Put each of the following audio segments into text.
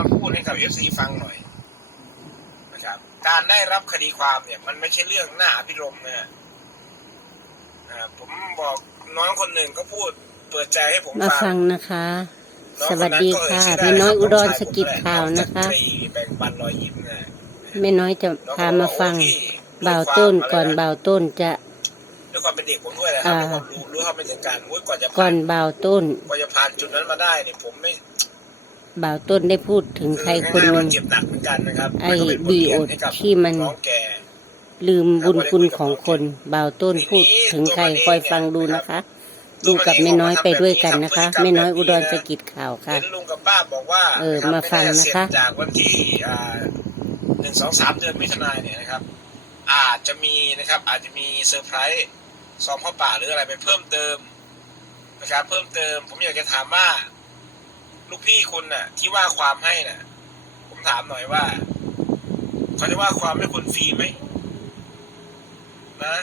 มาพูดให้กับเอฟซีฟังหน่อยนะครับ การได้รับคดีความเนี่ย มันไม่ใช่เรื่องน่าอภิรมย์นะฮะอ่าผมบอกน้องคนหนึ่งก็พูด เปิดใจให้ผมมาฟัฟังงนะคะน้องสวัสดีค่ะนแม่นั้นน้อยก็อุดรเอ่ยสกิดข่าวนะคะจักรีแบ่งปันรอยยิ้มนะแม่น้อยจะน้องพาก็บมาอกฟังโอ้พี่บ่าวต้นด้วยความก่อนะไรบ่าวต้นจะด้วยความเป็นเด็กผมด้วยแหละครับอ่าด้วยความรู้รู้เท่าไม่ถึงการโอ้ยกว่าจะก่อนบ่าวต้นกว่าจะผ่านจุดนั้นมาได้เนี่ยผมไม่ บ่าวต้นได้พูดถึงใครคนหนึ่งเจ็บหนักเหมือนกันนะครับไอ้มันก็เป็นบทบีเรียโอนให้กับที่มันน้องแกลืมบุญคุณของคนบ่าวต้นพูดถึงใครคอยฟังดูนะคะ ดูกับแม่น้อยไปด้วยกันนะคะแม่น้อยอุดรสกิดข่าวค่ะเห็นลุงกับป้าบอกว่าเออรับมาฟังนะคะไม่าเสร็จจากวันที่อ่าหนึ่งสองสามเดือนมิถุนายนเนี่ยนะครับ อาจจะมีนะครับอาจจะมีเซอร์ไพรส์ซ้อมพ่อป่าหรืออะไรไปเพิ่มเติมนะครับเพิ่มเติมผมอยากจะถามว่า ลูกพี่คุณน่ะ ที่ว่าความให้น่ะ ผมถามหน่อยว่าเขาจะว่าความให้คุณฟรีไหมนะ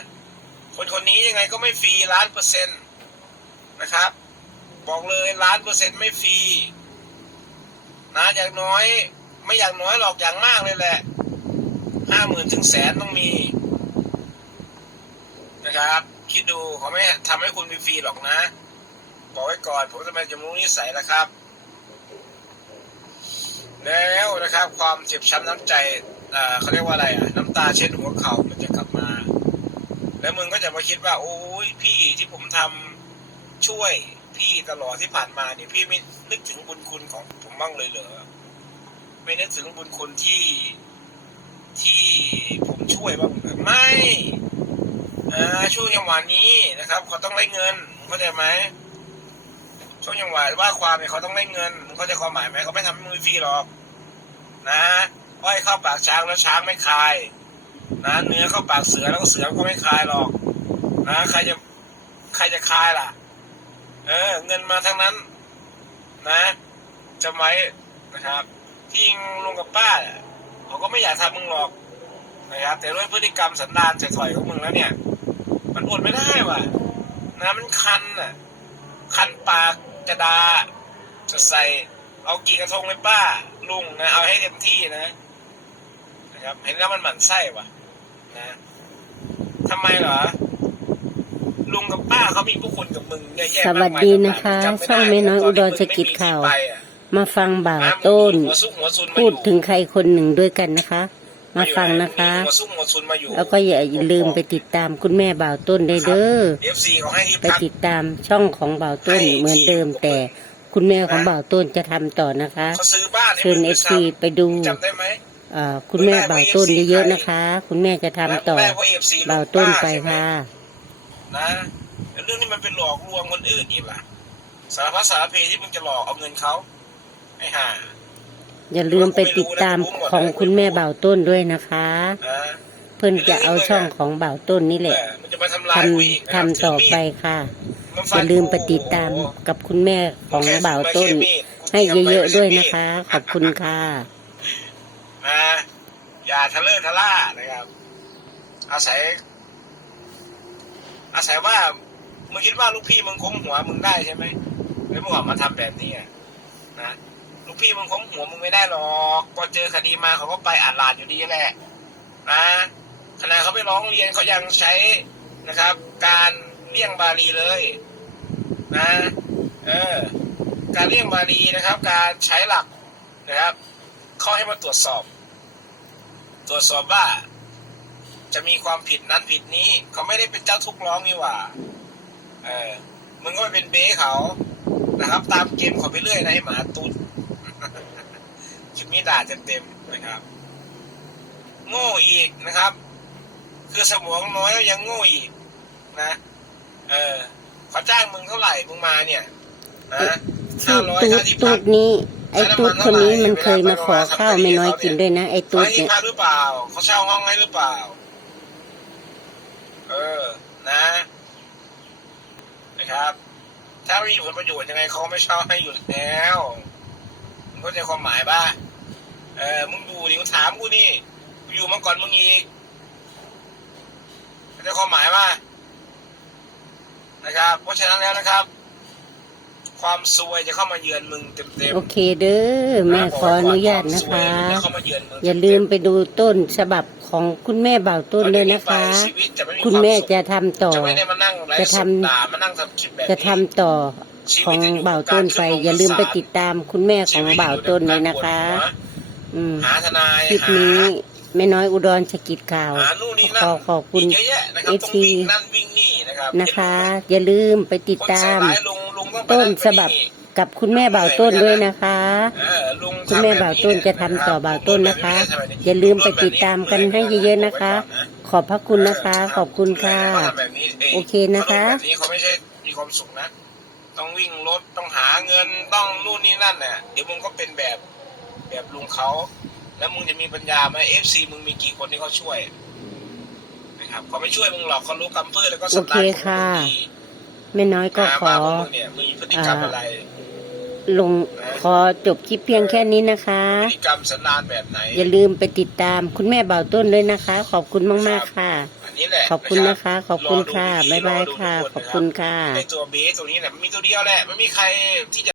คนคนนี้ยังไงก็ไม่ฟรีล้านเปอร์เซ็นต์นะครับ บอกเลยล้านเปอร์เซ็นต์ไม่ฟรีนะอย่างน้อย ไม่อย่างน้อยหรอกอย่างมากเลยแหละห้าหมื่นถึงแสนต้องมีนะครับ คิดดูเขาไม่ทำให้คุณฟรีหรอกนะ บอกไว้ก่อน ผมจะมาจำรู้นิสัยแล้วครับ แล้วนะครับ ความเจ็บช้ำน้ำใจเขาเรียกว่าอะไรอะน้ำตาเช็ดหัวเข่ามันจะกลับมา แล้วมึงก็จะมาคิดว่า โอ้ยพี่ที่ผมทำช่วยพี่ตลอดที่ผ่านมานี่พี่ไม่นึกถึงบุญคุณของผมบ้างเลยเหรอไม่นึกถึงบุญคุณที่ที่ผมช่วยบ้างเหรอไม่อ่าช่วงจังหวะนี้นะครับเขาต้องได้เงินเข้าใจไหม ช่วงจังหวะว่าความเนี่ยเขาต้องได้เงินเขาใจความหมายไหมเขาไม่ทำให้มือฟรีหรอก นะอ้อยเข้าปากช้างแล้วช้างไม่คาย นะเนื้อเข้าปากเสือแล้วก็เสือก็ไม่คายหรอก นะใครจะใครจะคายล่ะ เออ เงินมาทั้งนั้น นะจะไว้นะครับที่จริงลุงกับป้าเนี่ยเขาก็ไม่อยากทำมึงหรอกนะครับแต่ด้วยพฤติกรรมสันดานเฉยของมึงแล้วเนี่ย มันอดไม่ได้ว่ะนะมันคันอะ คันปาก จะดาจะใส่เอากี่กระทงเลยป้า ลุงนะเอาให้เต็มที่นะ นะครับ เห็นแล้วมันหมั่นไส้ว่ะ นะทำไมเหรอลุงกับป้าเขามีพวกคุณกับมึงเยอะแยะสมากมายวัสดีนะคะจำไม่ได้ช่องแม่น้อยอุดรสกิดข่าว มาฟังบ่าวต้นหัวซุกหัวซุนมาพูอดยู่ถึงใครคนหนึ่งด้วยกันนะคะ มาฟังนะคะหัวซุกหัวซุนมาอยู่แล้วก็อย่าลืมไปติดตามคุณแม่บ่าวต้นได้เด้อเอฟซีเขาให้ที่ไปพักติดตามช่องของบ่าวต้นเหมือนเดิมแต่คุณแม่ของบ่าวต้นจะทำต่อนะคะเขาซื้อบ้านให้เชิญมึงเอด้วยฟซ้ซีไปดูำจำได้ไหมเอ่อคุณแม่บ่าวต้นเยอะๆนะคะ คุณแม่จะทำต่อแรกว่า FC บ่าวต้นไปใช่หมค่ะนะเรื่องนี้มันเป็นหลอกลวงคนอื่นอีกล่ะสารพัดสารเพที่มึงจะหลอกเอาเงินเขาไอ้ห่า อย่าลืมไปติดตามของคุณแม่บ่าวต้นด้วยนะคะ เพื่อนจะเอาช่องของบ่าวต้นนี่แหละทำทำต่อไปค่ะ อย่าลืมไปติดตามกับคุณแม่ของบ่าวต้น ให้เยอะๆด้วยนะคะ ขอบคุณค่ะนะอย่าทะเลอะทะล่านะครับ อาศัย อาศัยว่ามึงคิดว่าลูกพี่มึงคมหัวมึงได้ใช่ไหมแล้วมึงออกมาทำแบบนี้อะนะ พี่มึงคมหัวมึงไม่ได้หรอกพอเจอคดีมาเขาก็ไปอ่านลานอยู่ดีแหละนะขณะเขาไปร้องเรียนเขายังใช้นะครับ การเลี่ยงบาลีเลยนะเออการเลี่ยงบาลีนะครับ การใช้หลักนะครับเขาให้มาตรวจสอบ ตรวจสอบว่า จะมีความผิดนั้นผิดนี้เขาไม่ได้เป็นเจ้าทุกข์ร้องนี่หว่าเออมึงก็ไปเป็นเบ้เขานะครับ ตามเกมเขาไปเรื่อยนะไอ้หมาตุ๊ด ชุดนี้ด่าเต็มๆนะครับ โง่อีกนะครับ คือสมองน้อยแล้วยังโง่อีกนะ เออเขาจ้างมึงเท่าไหร่มึงมาเนี่ยนะตูห้าดร้อยตูค่าดที่ตูพักดนี้ ไอ้ตูดคนนี้มันเคยมาขอข้าวไม่น้อยกินด้วยนะไอ้ตูเขาดให้ที่เนี่ยพักหรือเปล่าเขาเช่าห้องให้หรือเปล่า เออนะนะครับถ้าไม่มีผลประโยชน์ยังไงเขาไม่เช่าให้อยู่แล้วมึงเข้าใจความหมายป่ะ เออมึงอยู่ดิมึงถามกูนี่กูอยู่มาก่อนมึงอีกเข้าใจความหมายป่ะนะครับ เพราะฉะนั้นแล้วนะครับคความซวยจะเข้ามาเยือนมึงเต็มเต็มโอเคเด้อแม่ขออนุญาตนะคะเข้ามาเยือนมึงอย่าลืมไปดูต้นฉบับของคุณแม่บ่าวต้นเลยนะคะชีวิตจะไม่มีคุณแม่จะทำต่อ จะไม่ได้มานั่งไลฟ์จะทำสดด่ามานั่งทำคลิปแบบนี้จะทำต่อของบ่าวต้นไป อย่าลืมไปติดตามคุณแม่ของบ่าวต้นเลยนะคะ อืมหาทนายคลิปนี้แม่น้อยอุดรสกิจข่าว หานู่นนี่ขนั่อนขอบคุณมีเยอะแยะนะครับต้อง FC วิ่งนั่นวิ่งนี่นะครับนะคะ อย่าลืมไปติดคนตาใส่มร้ายลุงลุงต้องไปต้นนั่งฉบับวิ่งอีกกับคุณแม่บ่าวต้นด้วยนะคะ เออลุงคุณแม่บ่าวต้นจะทำต่อบ่าวต้นนะคะ อย่าลืมไปติดตามกันให้เยอะๆนะคะ ขอบพระคุณนะคะ ขอบคุณค่ะ เขาทำแบบนี้ยโอเคนะคะ เขาทำแบบนี้เขาไม่ใช่มีความสุขนะ ต้องวิ่งรถต้องหาเงินต้องนู่นนี่นั่นเนี่ยเดี๋ยวมึงก็เป็นแบบ แบบลุงเขา แล้วมึงจะมีปัญญาไหมเอฟซีมึงมีกี่คนที่เขาช่วยนะครับเขาไม่ช่วยมึงหรอกเขารู้กำเพื่อแล้วก็สโอไตเคล์ของค่ะมึงดีแม่น้อยก็ขอหาว่ามึงเนี่ยมีพฤติกรรมอะไรลงขอจบคลิปเพียงแค่นี้นะคะพฤติกรรมสันดานแบบไหนอย่าลืมไปติดตามคุณแม่บ่าวต้นด้วยนะคะ ขอบคุณมากๆค่ะอันนี้แหละขอบคุณนะคะ ขอบคุณค่ะรอดูบ๊ายบายรอดูค่ะทุกนขอบคุณนค่ะรับในตัวเบสตรงนี้เนี่ยมันมีตัวเดียวแหละไม่มีใครที่จะ